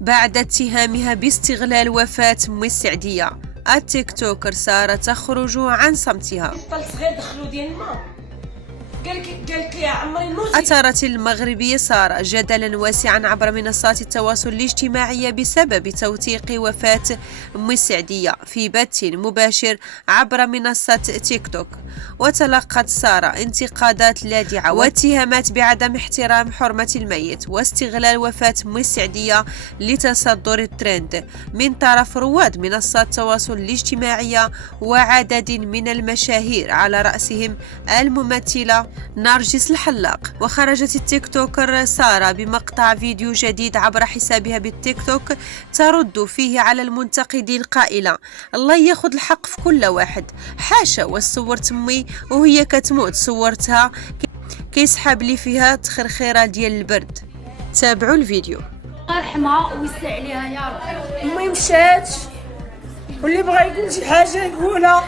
بعد اتهامها باستغلال وفاة أم السعدية. التيك توكر سارة تخرج عن صمتها. قالت لي عمري نموت. أثارت المغربية سارة جدلا واسعا عبر منصات التواصل الاجتماعي بسبب توثيق وفاة أم السعدية في بث مباشر عبر منصة تيك توك. وتلقت سارة انتقادات لاذعة واتهامات بعدم احترام حرمة الميت واستغلال وفاة أم السعدية لتصدر الترند من طرف رواد منصات التواصل الاجتماعي وعدد من المشاهير على رأسهم الممثلة نرجس الحلاق. وخرجت التيك توكر سارة بمقطع فيديو جديد عبر حسابها بالتيك توك ترد فيه على المنتقدين قائلة: الله ياخذ الحق في كل واحد، حاشا وصورت امي وهي كتموت، صورتها كيسحب لي فيها تخرخيره ديال البرد. تابعوا الفيديو. الله يرحمها ويسع عليها يا رب. امي مشات واللي بغى يقول شي حاجه يقولها.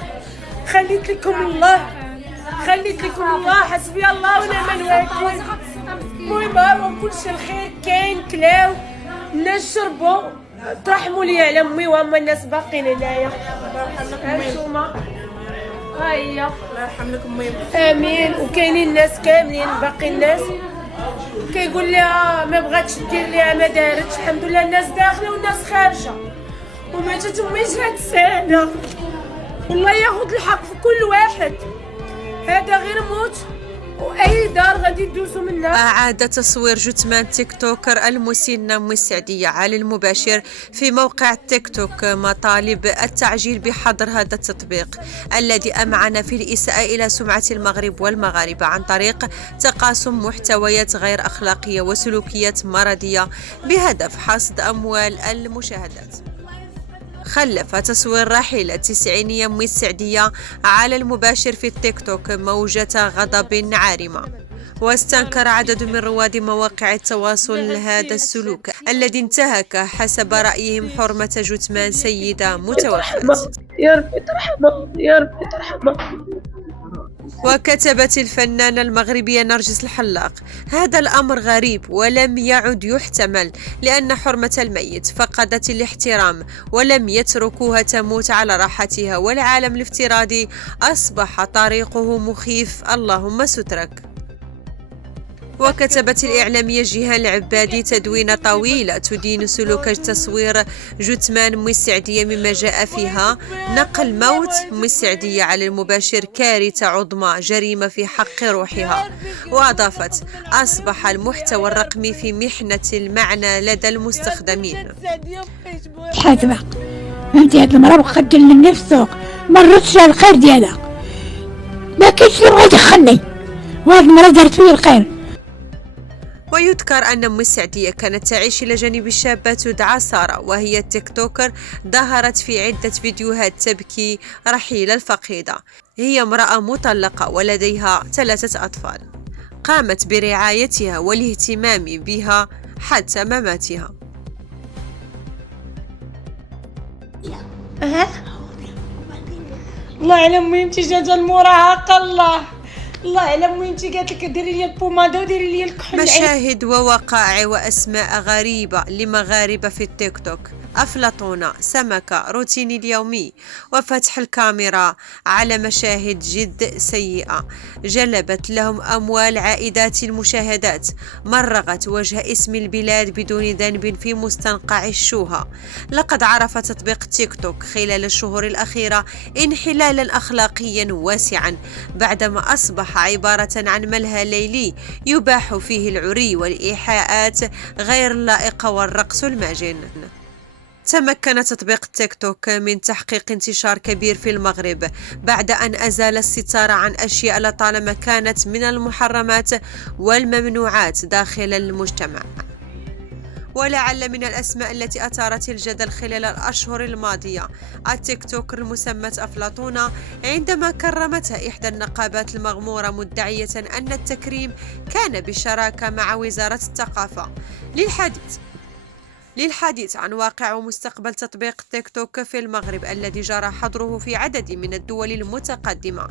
خليت لكم الله حسبي الله ونعم الوكيل. المهم هو كلشي الخير كاين، كلاو الناس شربوا، ترحموا لي على امي وهما الناس باقيين هنايا. هانتوما ها هي الله يرحم لك امي. امين. وكاينين الناس كاملين باقي الناس كيقول لها ما بغاتش دير ليها ما دارتش. الحمد لله الناس داخله والناس خارجه. وماتت امي جات سنه. والله ياخذ الحق في كل واحد، هذا غير موت واي دار غادي يدوزوا منها. أعاد تصوير جثمان تيك توكر المسنة أم السعدية على المباشر في موقع تيك توك مطالب التعجيل بحظر هذا التطبيق الذي أمعن في الإساءة إلى سمعة المغرب والمغاربة عن طريق تقاسم محتويات غير أخلاقية وسلوكيات مرضية بهدف حصد أموال المشاهدات. خلف تصوير راحلة التسعينية أم السعدية على المباشر في التيك توك موجة غضب عارمة، واستنكر عدد من رواد مواقع التواصل هذا السلوك الذي انتهك حسب رأيهم حرمة جثمان سيدة متوفاة. يا رب ترحمها، يا رب ترحمها. وكتبت الفنانة المغربية نرجس الحلاق: هذا الأمر غريب ولم يعد يحتمل، لأن حرمة الميت فقدت الاحترام ولم يتركوها تموت على راحتها، والعالم الافتراضي أصبح طريقه مخيف، اللهم سترك. وكتبت الإعلامية جيهان العبادي تدوينة طويلة تدين سلوك تصوير جثمان أم السعدية مما جاء فيها نقل موت أم السعدية على المباشر كارثة عظمى، جريمة في حق روحها. وأضافت: أصبح المحتوى الرقمي في محنة المعنى لدى المستخدمين. حاسبة فهمتي، هاد المرأة واخا دير لنفسه ما ردش على الخير ديالها، ما كاينش اللي بغا يدخلني، وهاد المرأة دارت فيا الخير. ويذكر أن أم السعدية كانت تعيش إلى جانب شابة تدعى سارة، وهي تيك توكر ظهرت في عدة فيديوهات تبكي رحيل الفقيدة. هي امرأة مطلقة ولديها 3 أطفال، قامت برعايتها والاهتمام بها حتى مماتها. الله يعلم وين جات المراهقه. الله يعلم وين قالت لك ديري لي البوماده وديري لي الكحل. مشاهد ووقائع وأسماء غريبة لمغاربة في التيك توك: أفلاطون، سمكة، روتيني اليومي. وفتح الكاميرا على مشاهد جد سيئة جلبت لهم أموال عائدات المشاهدات، مرغت وجه اسم البلاد بدون ذنب في مستنقع الشوهة. لقد عرف تطبيق تيك توك خلال الشهور الأخيرة انحلالا أخلاقيا واسعا بعدما أصبح عبارة عن ملهى ليلي يباح فيه العري والإيحاءات غير اللائقة والرقص الماجن. تمكن تطبيق تيك توك من تحقيق انتشار كبير في المغرب بعد أن أزال الستار عن أشياء لطالما كانت من المحرمات والممنوعات داخل المجتمع. ولعل من الأسماء التي أثارت الجدل خلال الأشهر الماضية التيك توك المسمى أفلاطون، عندما كرمتها إحدى النقابات المغمورة مدعية أن التكريم كان بشراكة مع وزارة الثقافة. للحديث عن واقع ومستقبل تطبيق تيك توك في المغرب الذي جرى حظره في عدد من الدول المتقدمة.